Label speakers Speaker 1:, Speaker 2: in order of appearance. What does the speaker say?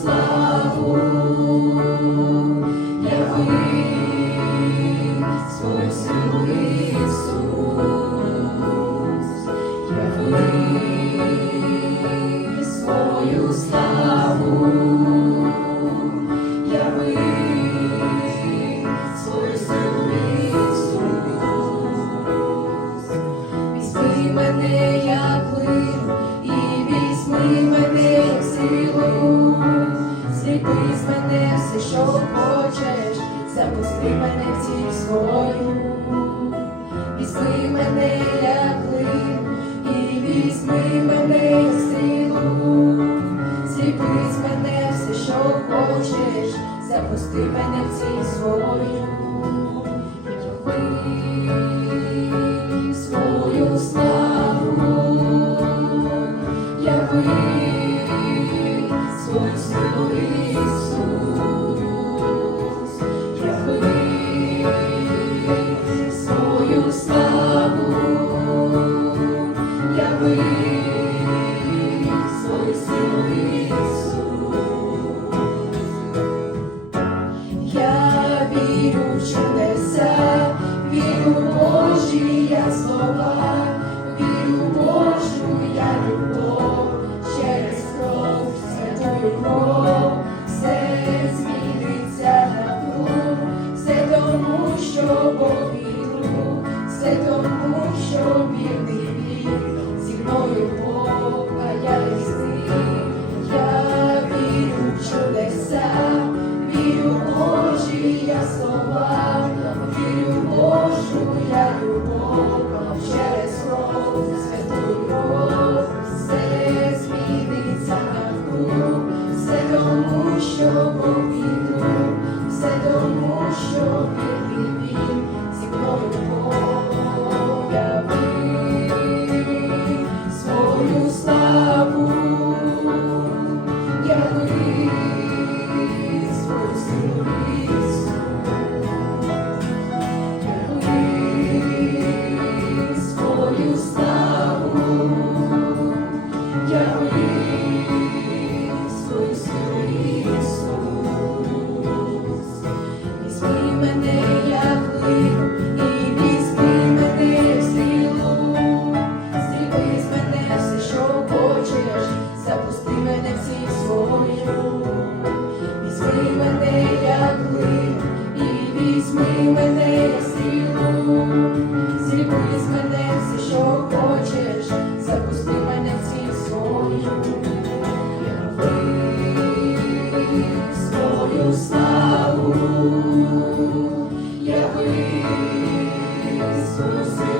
Speaker 1: славу. Яви свою силу, Ісус, яви свою славу, яви все, що хочеш, запусти мене в ціль свою, візьми мене, як глину, і візьми мене, як стрілу, зліпись мене все, що хочеш, запусти мене в ціль свою. Я вірю в чудеса, вірю Божі слова, віру Божу любов, через кров, святою кров, все зміниться на круг, все тому, що Бог віру, все тому, що все тому, що Бог все тому, що вірний він, зі мною свою славу, свою силу.